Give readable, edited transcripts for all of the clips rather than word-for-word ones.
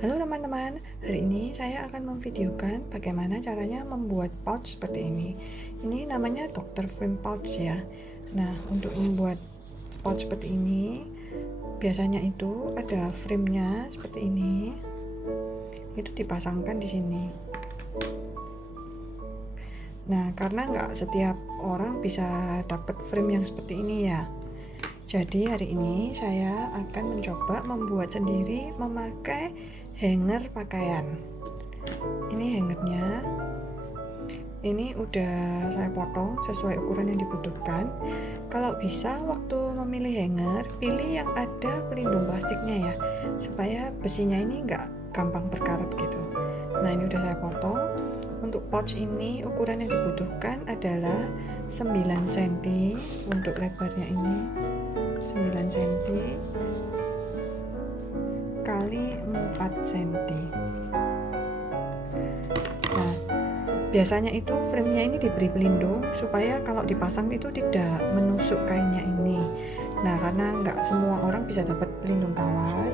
Halo teman-teman, hari ini saya akan memvideokan bagaimana caranya membuat pouch seperti ini. Ini namanya Dr. Frame pouch ya. Nah, untuk membuat pouch seperti ini, biasanya itu ada frame-nya seperti ini. Itu dipasangkan di sini. Nah, karena nggak setiap orang bisa dapat frame yang seperti ini ya. Jadi hari ini saya akan mencoba membuat sendiri memakai hanger pakaian. Ini hangernya. Ini udah saya potong sesuai ukuran yang dibutuhkan. Kalau bisa waktu memilih hanger, pilih yang ada pelindung plastiknya ya, supaya besinya ini nggak gampang berkarat gitu. Nah, ini udah saya potong. Untuk pouch ini ukuran yang dibutuhkan adalah 9 cm untuk lebarnya ini. 9 cm kali 4 cm. Nah, biasanya itu frame-nya ini diberi pelindung supaya kalau dipasang itu tidak menusuk kainnya ini. Nah, karena nggak semua orang bisa dapat pelindung kawat,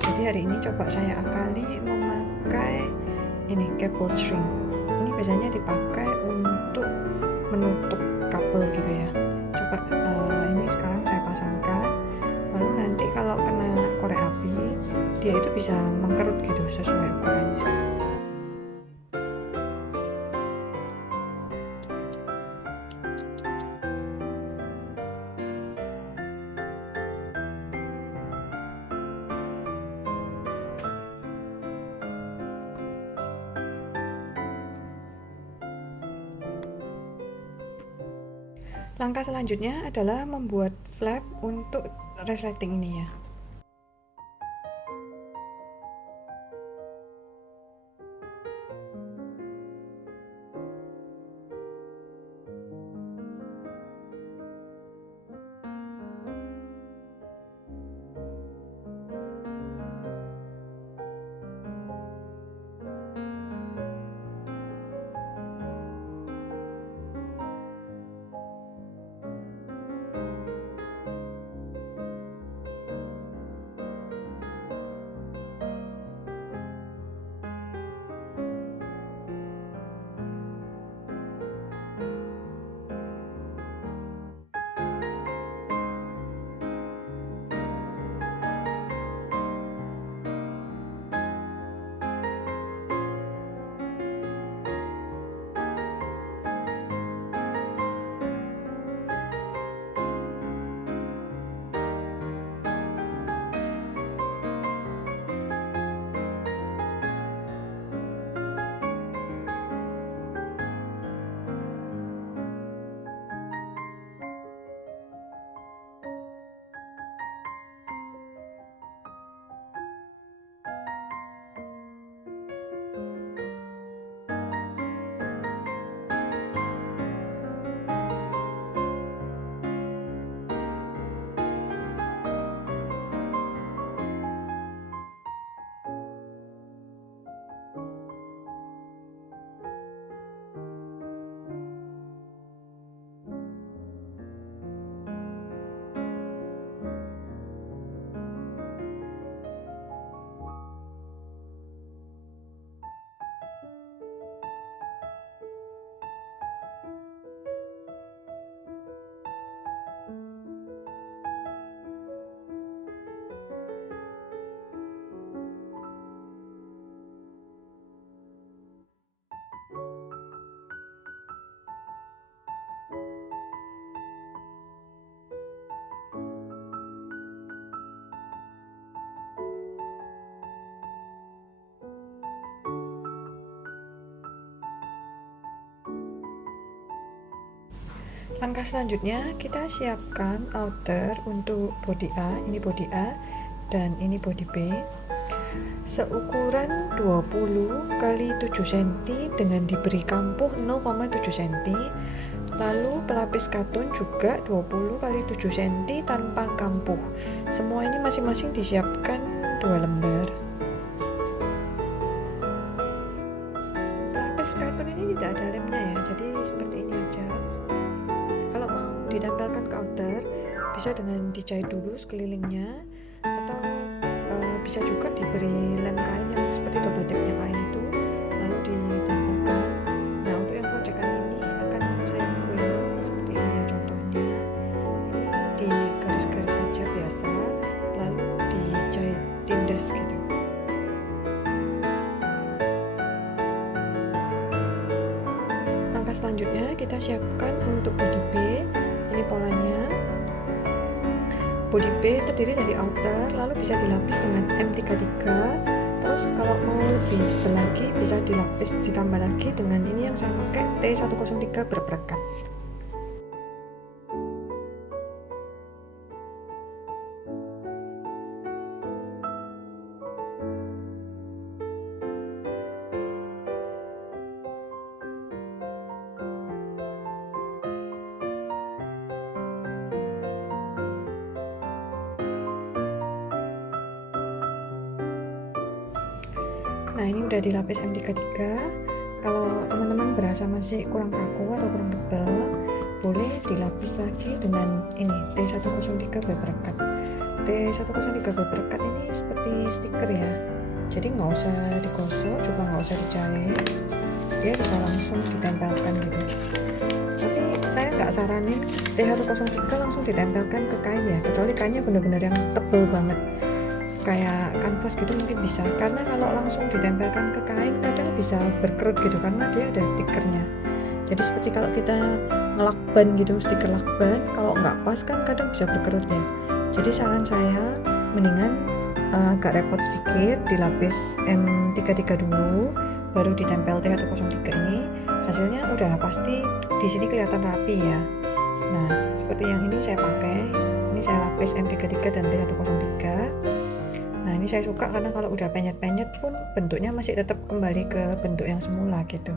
jadi hari ini coba saya akali memakai ini cable string. Ini biasanya dipakai untuk menutup kabel gitu ya. Coba ini sekarang saya pasangkan, lalu nanti kalau kena korek api dia itu bisa mengkerut gitu sesuai ukurannya. Langkah selanjutnya adalah membuat flap untuk resleting ini ya. Langkah selanjutnya kita siapkan outer untuk body A, ini body A dan ini body B seukuran 20 kali 7 cm dengan diberi kampuh 0,7 cm. Lalu pelapis katun juga 20 kali 7 cm tanpa kampuh. Semua ini masing-masing disiapkan 2 lembar. Pelapis katun ini tidak ada lemnya ya, jadi seperti ini aja. Kalau mau ditempelkan ke outer bisa dengan dijahit dulu sekelilingnya, atau bisa juga diberi lem kain yang seperti double tapnya kain itu, lalu ditempelkan. Nah, untuk yang proyekan ini akan saya kuil seperti ini ya contohnya. Ini di garis-garis saja biasa, lalu dijahit tindas gitu. Langkah selanjutnya kita siapkan untuk body B. Ini polanya. Body B terdiri dari outer, lalu bisa dilapis dengan M33. Terus kalau mau lebih tebal lagi bisa dilapis ditambah lagi dengan ini yang saya pakai T103 berperekat. Nah, ini udah dilapis M33. Kalau teman-teman berasa masih kurang kaku atau kurang tebal, boleh dilapis lagi dengan ini T103 berperekat. T103 berperekat ini seperti stiker ya, jadi nggak usah digosok juga nggak usah dijahit, dia bisa langsung ditempelkan gitu. Tapi saya nggak saranin T103 langsung ditempelkan ke kain ya, kecuali kainnya benar-benar yang tebal banget kayak kanvas gitu mungkin bisa, karena kalau langsung ditempelkan ke kain kadang bisa berkerut gitu karena dia ada stikernya. Jadi seperti kalau kita ngelakban gitu, stiker lakban kalau nggak pas kan kadang bisa berkerut ya. Jadi saran saya mendingan agak repot sedikit dilapis M33 dulu baru ditempel T103 ini, hasilnya udah pasti di sini kelihatan rapi ya. Nah, seperti yang ini saya pakai, ini saya lapis M33 dan T103. Nah, ini saya suka karena kalau udah penyet-penyet pun bentuknya masih tetap kembali ke bentuk yang semula gitu.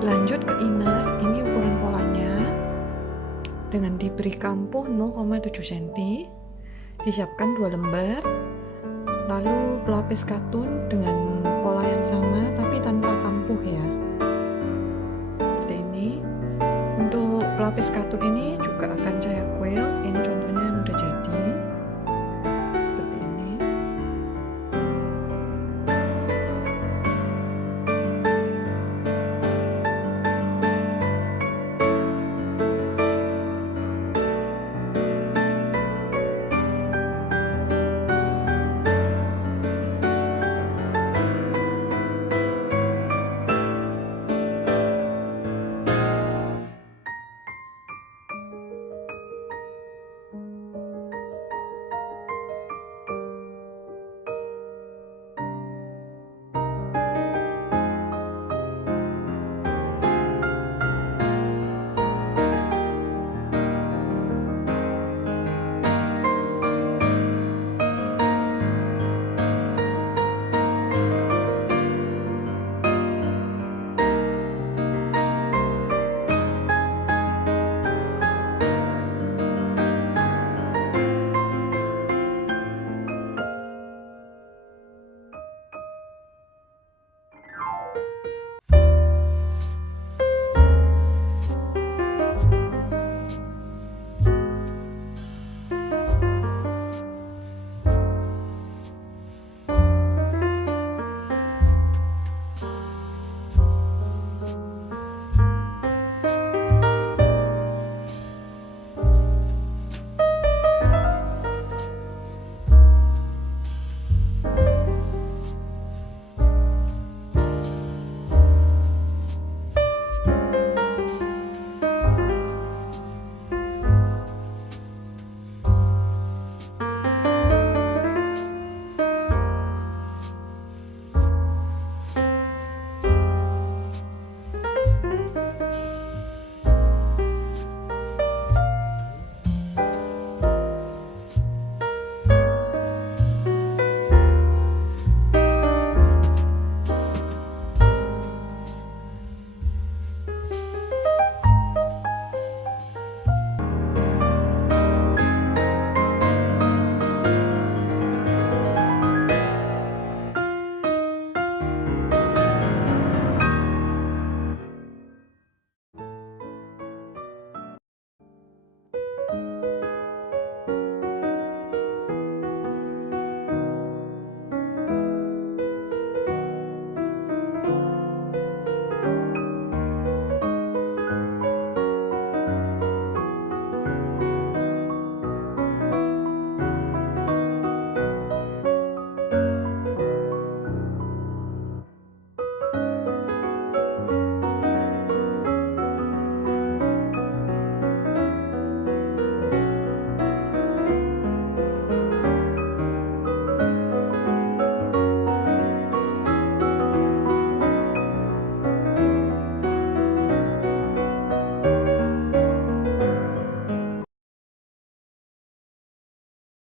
Lanjut ke inner, ini ukuran polanya dengan diberi kampuh 0,7 cm, disiapkan 2 lembar, lalu pelapis katun dengan pola yang sama tapi tanpa kampuh ya, seperti ini. Untuk pelapis katun ini juga akan saya coil, ini contohnya